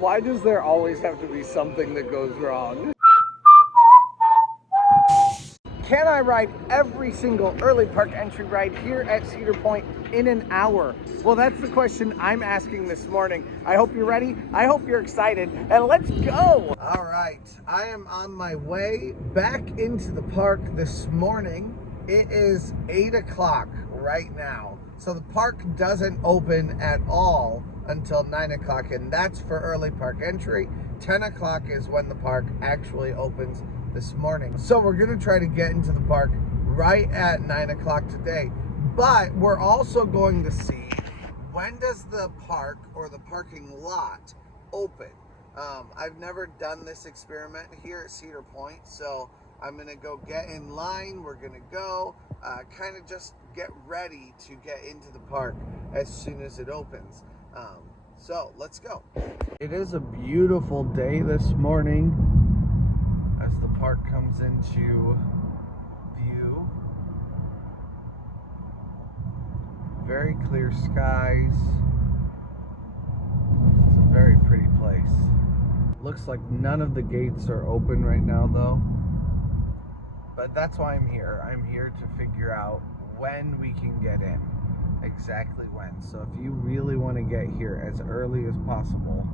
Why does there always have to be something that goes wrong? Can I ride every single early park entry ride here at Cedar Point in an hour? Well, that's the question I'm asking this morning. I hope you're ready. I hope you're excited. And let's go. All right. I am on my way back into the park this morning. It is 8 o'clock right now. So the park doesn't open at all until 9 o'clock, and that's for early park entry. 10 o'clock is when the park actually opens this morning. So we're gonna try to get into the park right at 9 o'clock today. But we're also going to see, when does the park or the parking lot open? I've never done this experiment here at Cedar Point, so I'm gonna go get in line. We're gonna go kind of just get ready to get into the park as soon as it opens. So let's go. It is a beautiful day this morning as the park comes into view. Very clear skies. It's a very pretty place. Looks like none of the gates are open right now though. But that's why I'm here. I'm here to figure out when we can get in. Exactly when. So if you really want to get here as early as possible,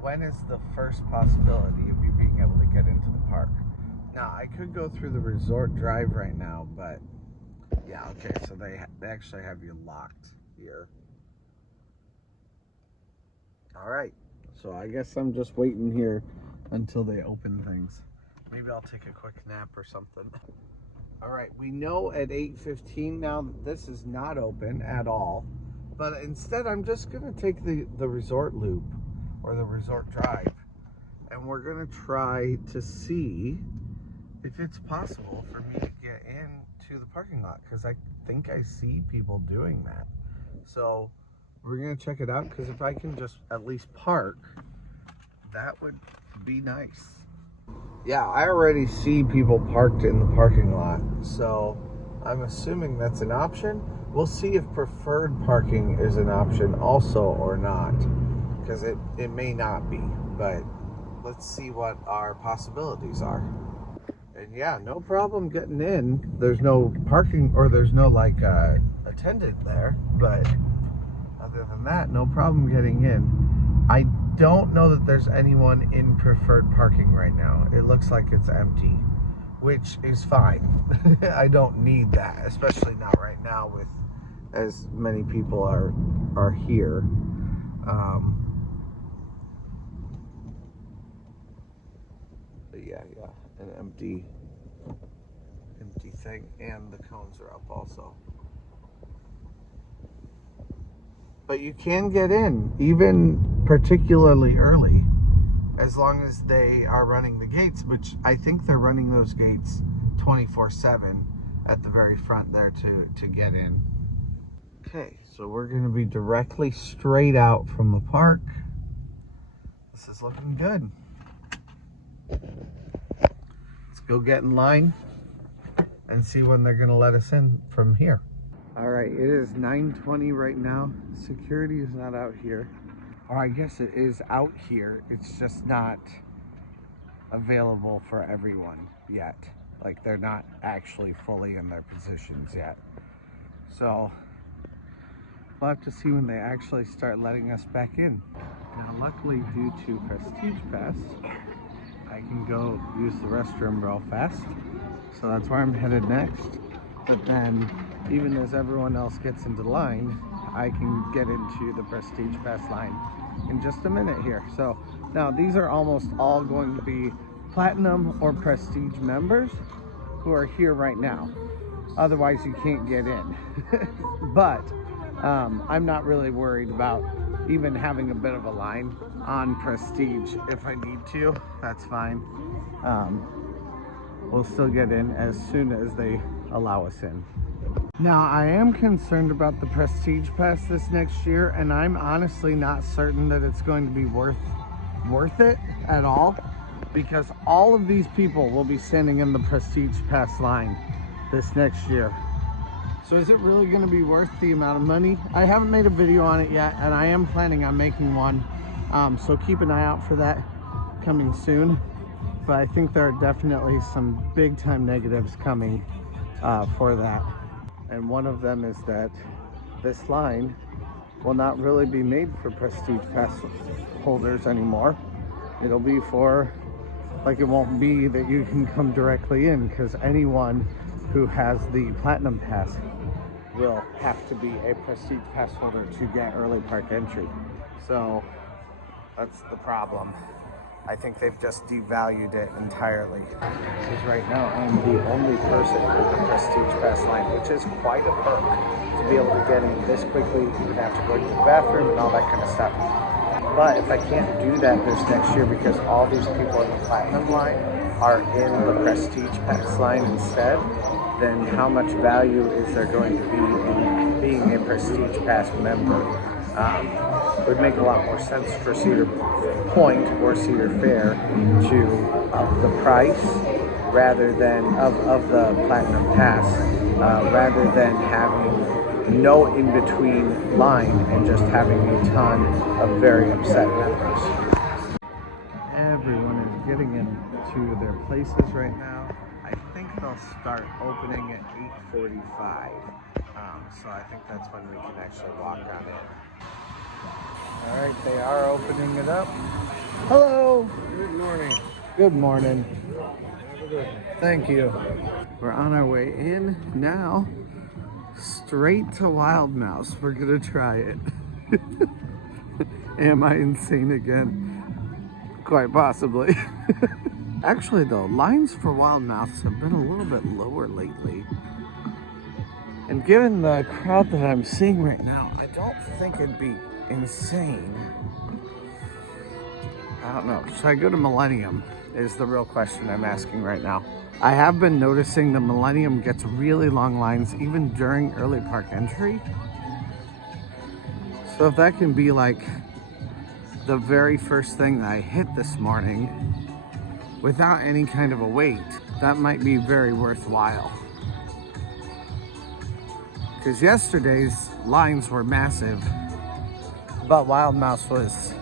when is the first possibility of you being able to get into the park? Now, I could go through the resort drive right now, but yeah, okay, so they actually have you locked here. All right, so I guess I'm just waiting here until they open things. Maybe I'll take a quick nap or something. All right, we know at 8:15 now that this is not open at all, but instead I'm just gonna take the resort loop or the resort drive, and we're gonna try to see if it's possible for me to get into the parking lot, because I think I see people doing that. So we're gonna check it out, because if I can just at least park, that would be nice. Yeah, I already see people parked in the parking lot, so I'm assuming that's an option. We'll see if preferred parking is an option also or not, because it may not be, but let's see what our possibilities are. And yeah, no problem getting in. There's no parking, or there's no like attendant there, but other than that, no problem getting in. I don't know that there's anyone in preferred parking right now. It looks like it's empty, which is fine. I don't need that, especially not right now with as many people are here. But yeah, an empty thing, and the cones are up also. But you can get in, even particularly early, as long as they are running the gates, which I think they're running those gates 24/7 at the very front there to get in. Okay, so we're going to be directly straight out from the park. This is looking good. Let's go get in line and see when they're going to let us in from here. All right, it is 9:20 right now. Security is not out here. Or I guess it is out here. It's just not available for everyone yet. Like, they're not actually fully in their positions yet. So we'll have to see when they actually start letting us back in. Now, luckily, due to Prestige Pass, I can go use the restroom real fast. So that's where I'm headed next. But then, even as everyone else gets into line, I can get into the Prestige Pass line in just a minute here. So now these are almost all going to be Platinum or Prestige members who are here right now. Otherwise you can't get in. But I'm not really worried about even having a bit of a line on Prestige. If I need to, that's fine. We'll still get in as soon as they allow us in. Now, I am concerned about the Prestige Pass this next year, and I'm honestly not certain that it's going to be worth it at all, because all of these people will be standing in the Prestige Pass line this next year. So is it really going to be worth the amount of money? I haven't made a video on it yet, and I am planning on making one So keep an eye out for that coming soon. But I think there are definitely some big time negatives coming for that. And one of them is that this line will not really be made for Prestige Pass holders anymore. It'll be for, like, it won't be that you can come directly in, because anyone who has the Platinum Pass will have to be a Prestige Pass holder to get early park entry. So that's the problem. I think they've just devalued it entirely. Because right now I'm the only person in the Prestige Pass line, which is quite a perk to be able to get in this quickly. You have to go to the bathroom and all that kind of stuff. But if I can't do that this next year because all these people in the Platinum line are in the Prestige Pass line instead, then how much value is there going to be in being a Prestige Pass member? It would make a lot more sense for Cedar Point or Cedar Fair to up the price rather than of the Platinum Pass, rather than having no in-between line and just having a ton of very upset members. Everyone is getting into their places right now. I think they'll start opening at 8:45, so I think that's when we can actually walk on it. All right, they are opening it up. Hello. Good morning. Good morning. Have a good one. Thank you. We're on our way in now, straight to Wild Mouse. We're gonna try it. Am I insane again? Quite possibly. Actually though, lines for Wild Mouse have been a little bit lower lately. And given the crowd that I'm seeing right now, I don't think it'd be insane. I don't know. Should I go to Millennium is the real question I'm asking right now. I have been noticing the Millennium gets really long lines even during early park entry. So if that can be like the very first thing that I hit this morning without any kind of a wait, that might be very worthwhile. Because yesterday's lines were massive, but Wild Mouse was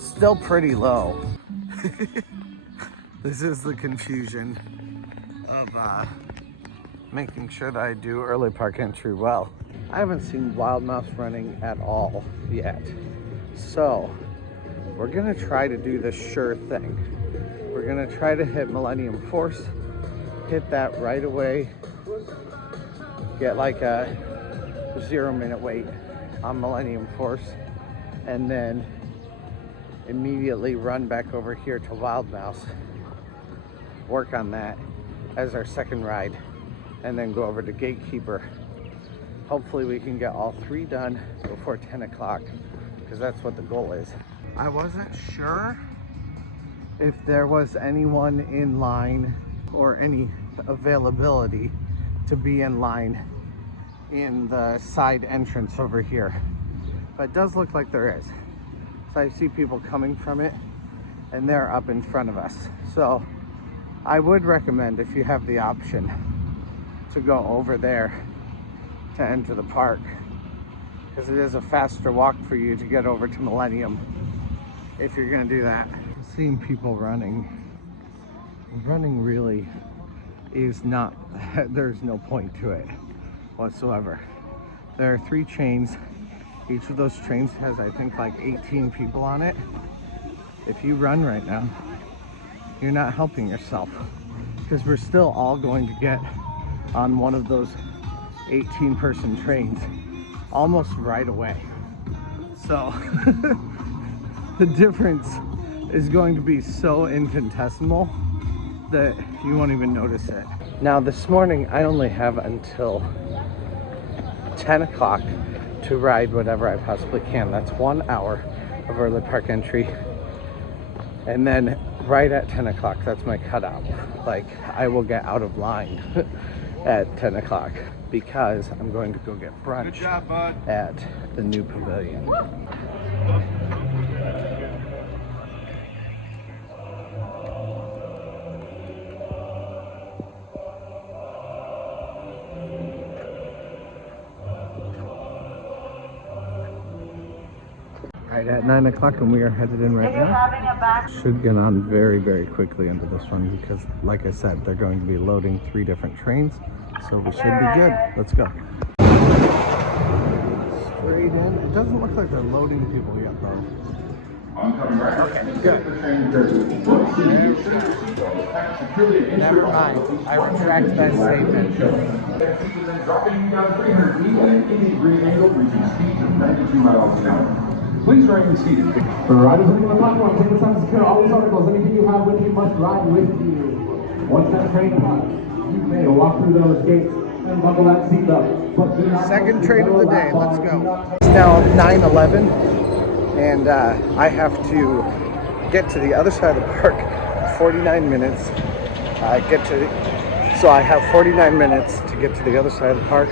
still pretty low. This is the confusion of making sure that I do early park entry well. I haven't seen Wild Mouse running at all yet. So we're gonna try to do the sure thing. We're gonna try to hit Millennium Force, hit that right away, get like a 0-minute wait on Millennium Force, and then immediately run back over here to Wild Mouse, work on that as our second ride, and then go over to GateKeeper. Hopefully we can get all 3 done before 10 o'clock, because that's what the goal is. I wasn't sure if there was anyone in line or any availability to be in line in the side entrance over here, but it does look like there is. So I see people coming from it and they're up in front of us. So I would recommend, if you have the option, to go over there to enter the park, because it is a faster walk for you to get over to Millennium if you're gonna do that. Seeing people running really is not, there's no point to it whatsoever. There are 3 chains. Each of those trains has, I think, like 18 people on it. If you run right now, you're not helping yourself, because we're still all going to get on one of those 18-person trains almost right away. So the difference is going to be so infinitesimal that you won't even notice it. Now this morning I only have until 10 o'clock to ride whatever I possibly can. That's 1 hour of early park entry. And then right at 10 o'clock, that's my cutoff. Like, I will get out of line at 10 o'clock because I'm going to go get brunch. Good job, bud. At the new pavilion. I right, at 9 o'clock, and we are headed in right now. Should get on very, very quickly into this one because, like I said, they're going to be loading 3 different trains, so we should be good. Let's go. Straight in. It doesn't look like they're loading people yet, though. Okay, good. Never mind. I retract that statement. Please remain seated. For riders on the platform, take the time to secure all these articles. Anything you have with you must ride with you. Once that train comes, you may walk through those gates and buckle that seatbelt. Second train of the day. Let's go. It's now 9:11, and I have to get to the other side of the park in 49 minutes. So I have 49 minutes to get to the other side of the park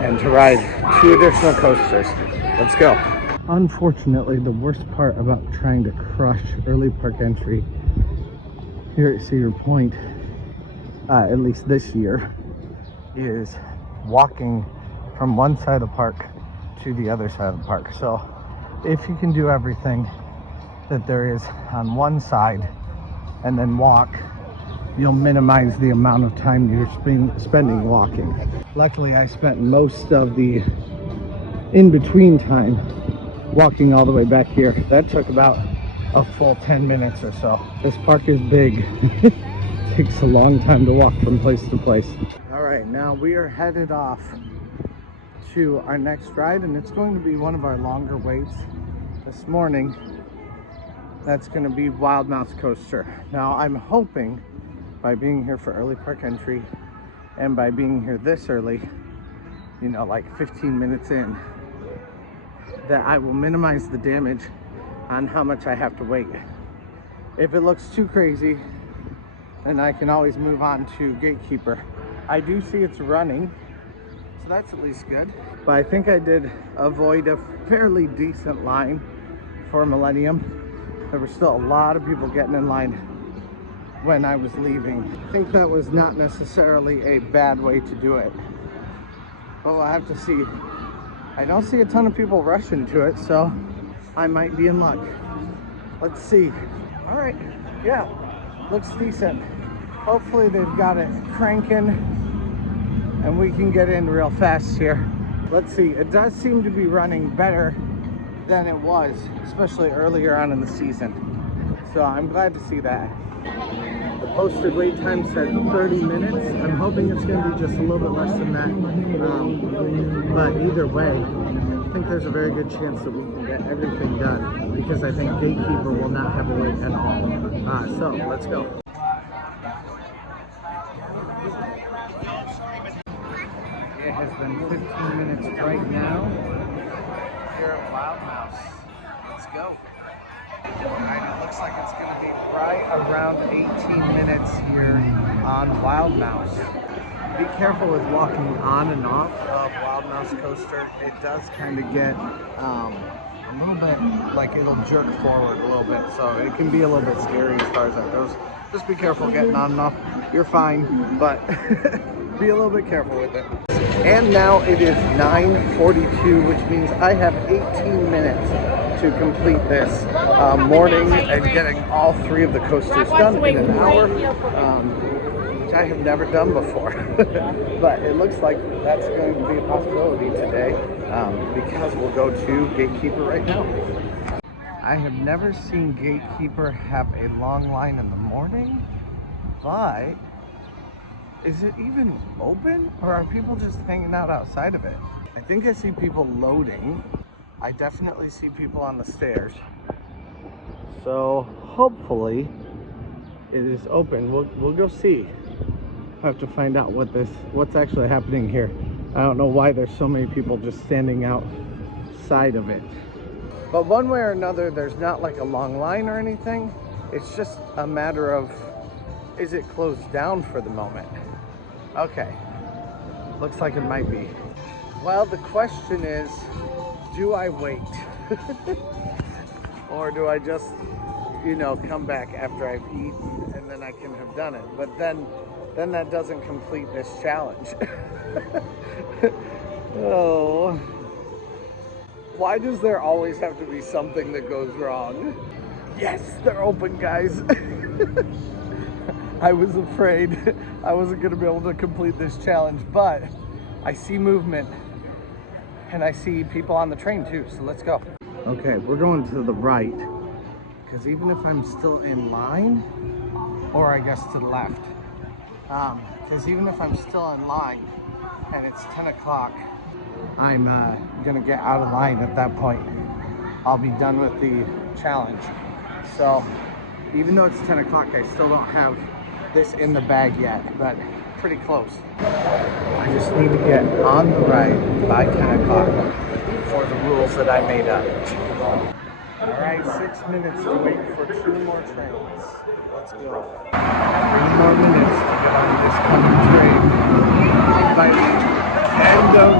and to ride 2 additional coasters. Let's go. Unfortunately, the worst part about trying to crush early park entry here at Cedar Point, at least this year, is walking from one side of the park to the other side of the park. So if you can do everything that there is on one side and then walk, you'll minimize the amount of time you're spending walking. Luckily, I spent most of the in-between time walking all the way back here. That took about a full 10 minutes or so. This park is big. It takes a long time to walk from place to place. All right, now we are headed off to our next ride, and it's going to be one of our longer waits this morning. That's going to be Wild Mouse Coaster. Now, I'm hoping by being here for early park entry and by being here this early, you know, like 15 minutes in, that I will minimize the damage on how much I have to wait. If it looks too crazy, then I can always move on to GateKeeper. I do see it's running, so that's at least good. But I think I did avoid a fairly decent line for Millennium. There were still a lot of people getting in line when I was leaving. I think that was not necessarily a bad way to do it. But we'll have to see. I don't see a ton of people rushing to it, so I might be in luck. Let's see. All right, yeah, looks decent. Hopefully they've got it cranking and we can get in real fast here. Let's see, it does seem to be running better than it was, especially earlier on in the season. So I'm glad to see that. The posted wait time said 30 minutes. I'm hoping it's going to be just a little bit less than that. But either way, I think there's a very good chance that we can get everything done because I think GateKeeper will not have a wait at all. So let's go. It has been 15 minutes right now here at Wild Mouse. Let's go. Alright, it looks like it's going to be right around 18 minutes here on Wild Mouse. Be careful with walking on and off of Wild Mouse Coaster. It does kind of get a little bit, like it'll jerk forward a little bit, so it can be a little bit scary as far as that goes. Just be careful getting on and off. You're fine, but be a little bit careful with it. And now it is 9:42, which means I have 18 minutes to complete this morning and getting all 3 of the coasters done in an hour, which I have never done before. But it looks like that's going to be a possibility today because we'll go to GateKeeper right now. I have never seen GateKeeper have a long line in the morning, but is it even open, or are people just hanging out outside of it? I think I see people loading. I definitely see people on the stairs. So hopefully it is open. We'll go see. I have to find out what's actually happening here. I don't know why there's so many people just standing outside of it. But one way or another, there's not like a long line or anything. It's just a matter of, is it closed down for the moment? Okay, looks like it might be. Well, the question is, do I wait? Or do I just, you know, come back after I've eaten and then I can have done it? But then that doesn't complete this challenge. Oh. Why does there always have to be something that goes wrong? Yes, they're open, guys. I was afraid I wasn't gonna be able to complete this challenge, but I see movement and I see people on the train too, so let's go. Okay, we're going to the right, because even if I'm still in line, or I guess to the left, because even if I'm still in line and it's 10 o'clock, I'm gonna get out of line at that point. I'll be done with the challenge. So even though it's 10 o'clock, I still don't have this in the bag yet, but pretty close. I just need to get on the ride by 10 o'clock for the rules that I made up. All right, 6 minutes to wait for 2 more trains. Let's go. 3 more minutes to get on this coming train. By the end of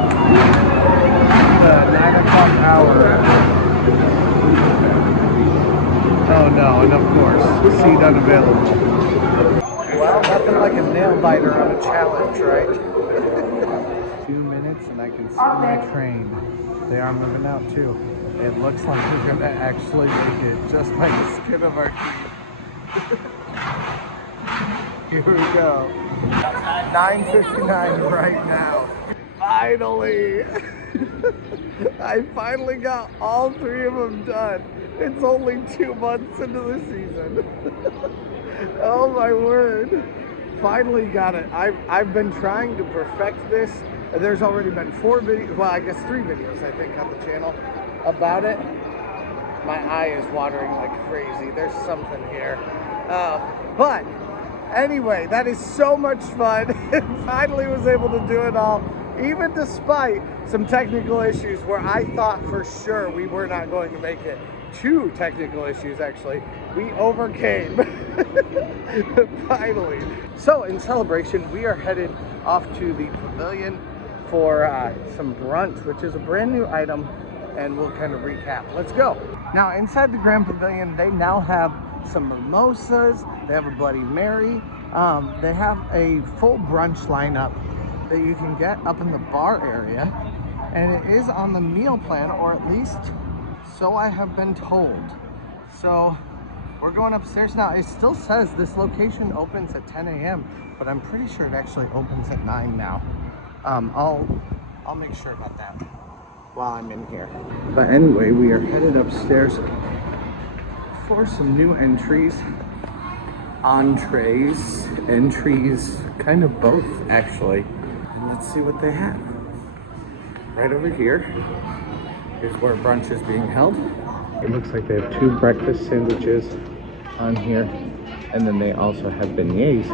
the 9 o'clock hour. Oh no, and of course, seat unavailable. Well, nothing like a nail biter on a challenge, right? 2 minutes and I can see my train. They are moving out too. It looks like we're gonna actually make it just by the skin of our teeth. Here we go. 9:59 right now. Finally! I finally got all 3 of them done. It's only 2 months into the season. Oh my word. Finally got it. I've been trying to perfect this. There's already been 4 videos, well I guess 3 videos I think on the channel about it. My eye is watering like crazy. There's something here. But anyway, that is so much fun. Finally was able to do it all, even despite some technical issues where I thought for sure we were not going to make it. 2 technical issues actually we overcame. Finally. So in celebration, we are headed off to the pavilion for some brunch, which is a brand new item, and we'll kind of recap. Let's go. Now inside the Grand Pavilion, they now have some mimosas, they have a Bloody Mary, they have a full brunch lineup that you can get up in the bar area, and it is on the meal plan, or at least so I have been told. So we're going upstairs now. It still says this location opens at 10 a.m., but I'm pretty sure it actually opens at 9 now. I'll make sure about that while I'm in here. But anyway, we are headed upstairs for some new entries, entrees, entries, kind of both actually. And let's see what they have. Right over here is where brunch is being held. It looks like they have 2 breakfast sandwiches on here, and then they also have beignets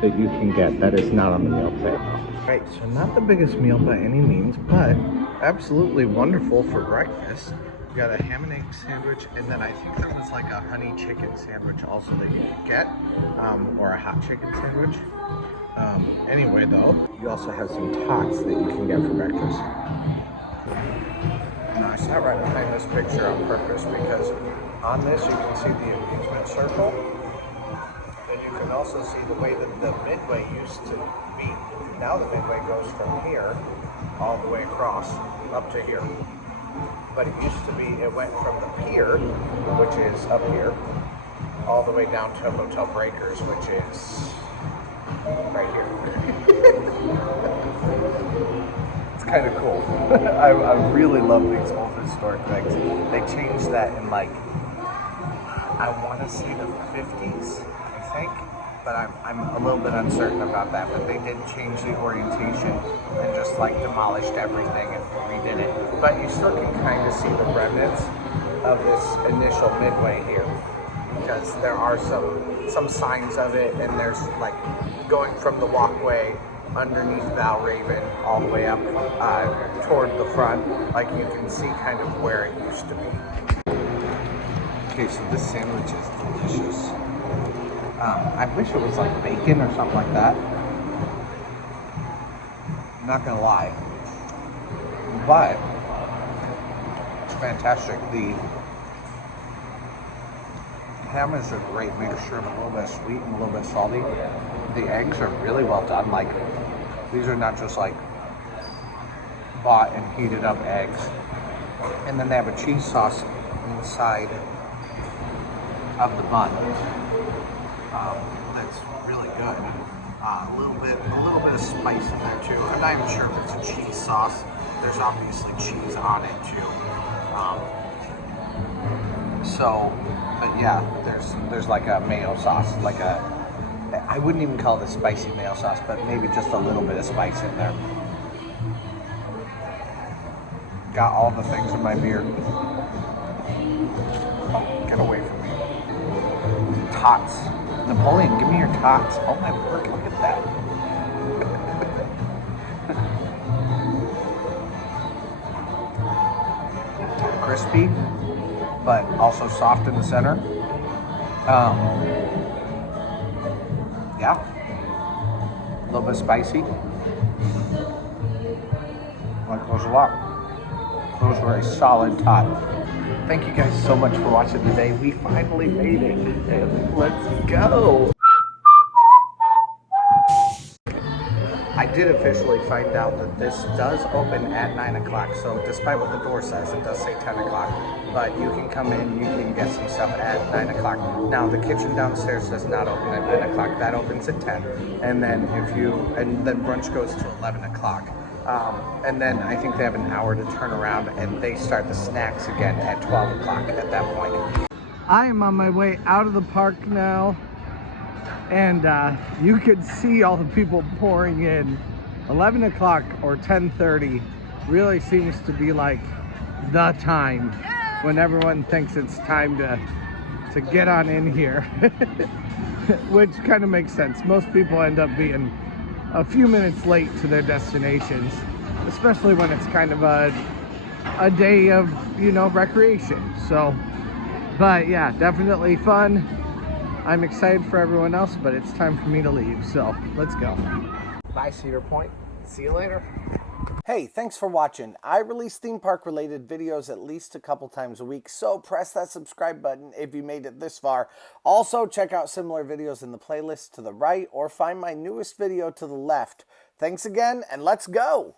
that you can get that is not on the meal plan. Right, so not the biggest meal by any means, but absolutely wonderful for breakfast. We got a ham and egg sandwich, and then I think there was like a honey chicken sandwich also that you could get, or a hot chicken sandwich. Anyway though, you also have some tots that you can get for breakfast. And I sat right behind this picture on purpose because on this you can see the amusement circle, and you can also see the way that the midway used to be. Now the midway goes from here all the way across up to here. But it used to be, it went from the pier, which is up here, all the way down to Hotel Breakers, which is right here. It's kind of cool. I really love these old historic things. They changed that in like, I want to say the 50s, I think, but I'm a little bit uncertain about that. But they did change the orientation and just like demolished everything and redid it. But you still can kind of see the remnants of this initial midway here, because there are some signs of it, and there's like going from the walkway underneath Valraven all the way up toward the front, like you can see kind of where it used to be. Okay, so this sandwich is delicious. I wish it was like bacon or something like that. I'm not gonna lie, but it's fantastic. The ham is a great mixture of a little bit sweet and a little bit salty. The eggs are really well done. Like, these are not just like bought and heated up eggs. And then they have a cheese sauce inside of the bun. That's really good. A little bit of spice in there too. I'm not even sure if it's a cheese sauce. There's obviously cheese on it too. But yeah, there's like a mayo sauce, I wouldn't even call it a spicy mayo sauce, but maybe just a little bit of spice in there. Got all the things in my beer. Oh, get away from me. Tots. Napoleon, give me your tots. Oh my word, look at that. Crispy, but also soft in the center. Yeah. A little bit spicy. Like those a lot. Those were a solid tot. Thank you guys so much for watching today. We finally made it, and let's go. I did officially find out that this does open at 9 o'clock. So despite what the door says, it does say 10 o'clock. But you can come in, you can get some stuff at 9 o'clock. Now the kitchen downstairs does not open at 9 o'clock. That opens at 10. And then then brunch goes to 11 o'clock. And then I think they have an hour to turn around, and they start the snacks again at 12 o'clock at that point. I am on my way out of the park now, and you could see all the people pouring in. 11 o'clock or 10:30 really seems to be like the time when everyone thinks it's time to get on in here, which kind of makes sense. Most people end up being a few minutes late to their destinations, especially when it's kind of a day of, recreation. So, but yeah, definitely fun. I'm excited for everyone else, but it's time for me to leave, so let's go. Bye, Cedar Point. See you later. Hey, thanks for watching. I release theme park related videos at least a couple times a week, so press that subscribe button if you made it this far. Also, check out similar videos in the playlist to the right, or find my newest video to the left. Thanks again, and let's go!